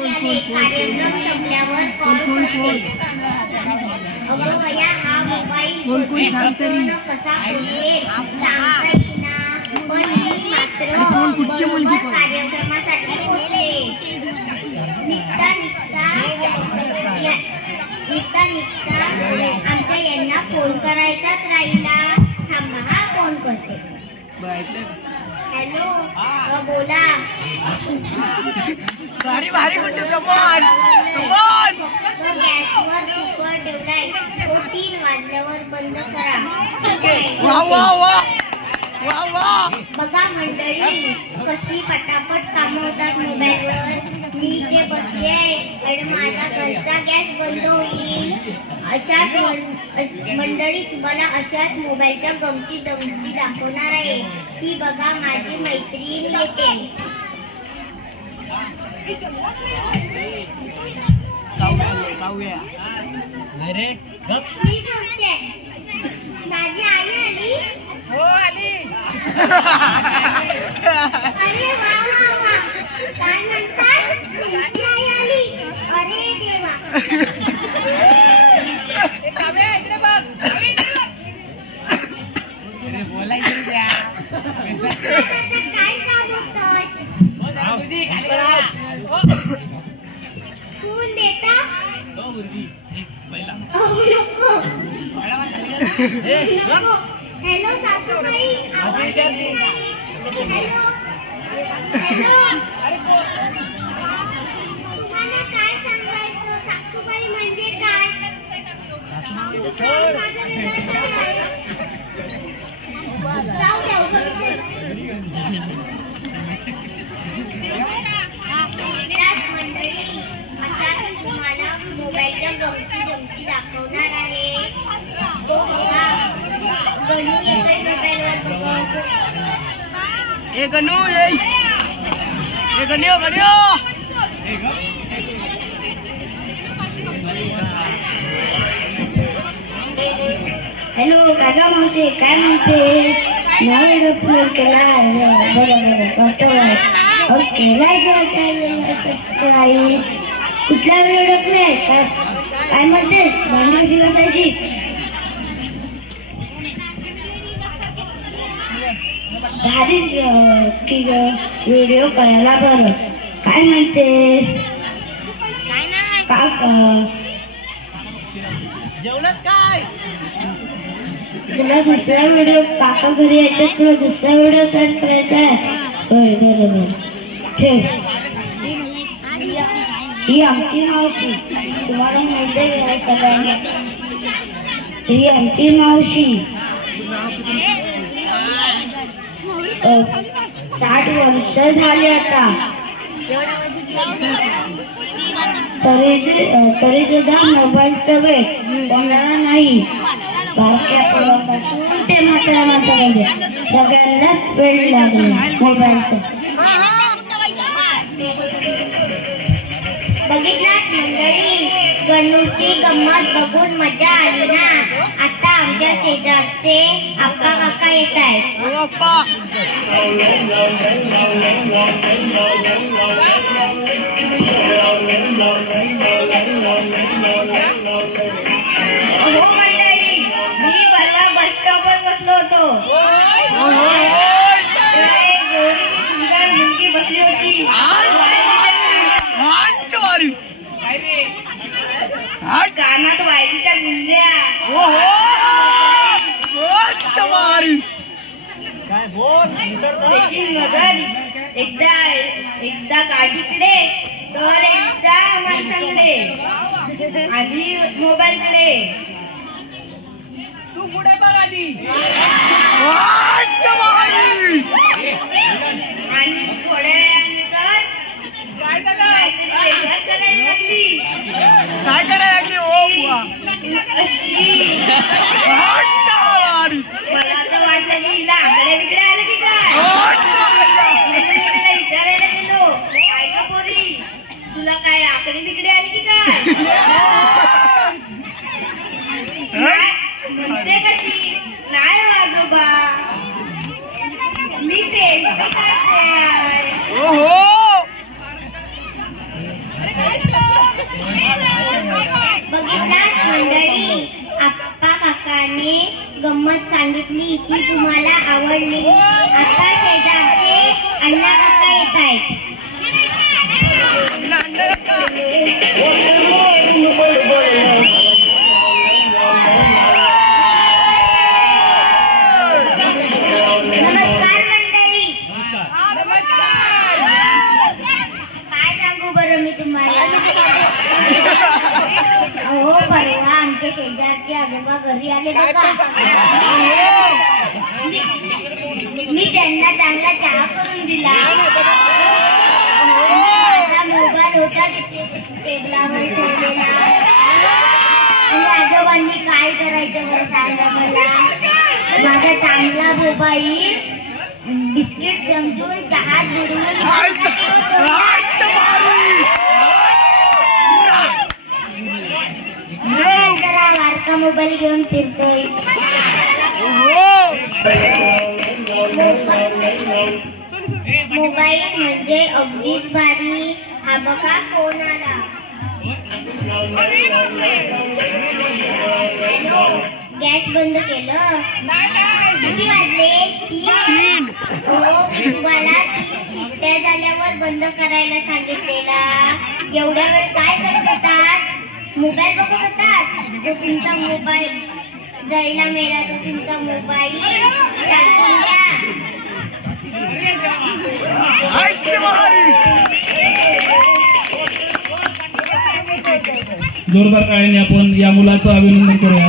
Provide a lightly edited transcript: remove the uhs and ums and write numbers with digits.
कार्यक्रम संपल्यावर कॉल करते. अगं बया, हा मोबाईल कसा बोलेल सांगता येईना, पण मी मात्र बरोबर कार्यक्रमासाठी पोहोचले. निघता आमच्या यांना फोन करायचाच राहिला. थांबा, हा फोन करते. हॅलो, बोला. भारी कुठे कमॉन कमॉन. गॅसवर कुकर ठेवलाय, तो 3 वाजल्यावर बंद करा. वाह वाह वाह वाह वाह. बघा मंडळी, कशी पटापट कामं होतात मोबाईलवर. मी इथे बसले आहे आणि माझा घरचा गॅस बंद होईल. अशाच मंडळी तुम्हाला अशाच मोबाईलच्या गमती दाखवणार आहे. ती बघा, माझी मैत्रीण येते. माझी आई आली. हो आली. अरे वा वा वा, काय म्हणतात? तुमची आई आली. अरे देवा. इकडे बघ. बोलायचं द्या. काय काम होतं? तू देता? हॅलो सासूबाई. तुम्हाला काय सांगायचं? सासूबाई म्हणजे काय? तुम्हाला मोबाईलच्या गमती दाखवणार आहे. तो बघा, गणू येतोय मोबाईलवर. बघा, ए गणू ये. ए गण्यो गण्यो. हॅलो काका मावशी, काय म्हणते? नवीन अपलोड केला. ओके, कुठल्या व्हिडिओ टाकले? काय म्हणतेस? भांडण शिकवायची. भारी की व्हिडिओ करायला. बरं, काय म्हणतेस? जेवणच काय? तुला दुसरा व्हिडिओ काका घरी यायचा, तुला दुसरा व्हिडिओ तयार करायचा आहे. बरोबर, ठेव. ही आमची मावशी, तुम्हाला माहिती आहे सगळ्यांना. ही आमची मावशी 60 वर्ष झाली आता. तरी सुद्धा मोबाईलचा वेळ कोणाला नाही. बारक्या पोरापासून ते म्हाताऱ्या माणसामध्ये सगळ्यांनाच वेळ लागला मोबाईलचा. बघितलात मंडळी, गणूची गंमत बघून मजा आली ना. आता आमच्या शेजारचे आप्पा काका येत आहेत. हो मंडळी, मी परवा बस स्टॉपवर बसलो होतो. मुलगी बसली होती. कानात वायरीच्या गुंड्या. काय बोल. एकदा गाडीकडे तर एकदा माणसाकडे आणि मोबाईलकडे. तू पुढे बघ आधी. आणि थोड्या वेळानंतर काय करायला लागली. काय करायला लागली? ओ बुवा, मला तर वाटलं की हिला आकडे बिकडे आले की काय. विचारायला गेलो, काय का पोरी, तुला काय आकडे बिकडे आले की काय? म्हणते कशी? नाही वाजोबा, मी सेल्फी काढते. गंमत सांगितली ती तुम्हाला आवडली. आता शेजारचे अण्णा काका येत आहेत. नमस्कार मंडळी. काय सांगू बरं मी तुम्हाला. हो परवा आमच्या शेजारचे आजोबा घरी आले बघा. मी त्यांना चांगला चहा करून दिला. माझा मोबाईल होता तिथे टेबलावर ठेवलेला. आणि आजोबांनी काय करायचं बरं सांगा मला. माझा चांगला मोबाईल बिस्किट समजून चहात बुडवून वारका मोबाईल घेऊन फिरतोय. मोबाईल म्हणजे अगदीच भारी. हा बघा फोन आला. गॅस बंद केलं. किती वाजले? 3. तुम्हाला 3 शिट्ट्या झाल्यावर बंद करायला सांगितलेला. एवढ्या वेळ काय करत होतात? मोबाईल बघत होतात. तो तुमचा मोबाईल जायला मेला. तो तुमचा मोबाईल टाकून द्या. जोरदार टाळ्यांनी आपण या मुलाचं अभिनंदन करूया.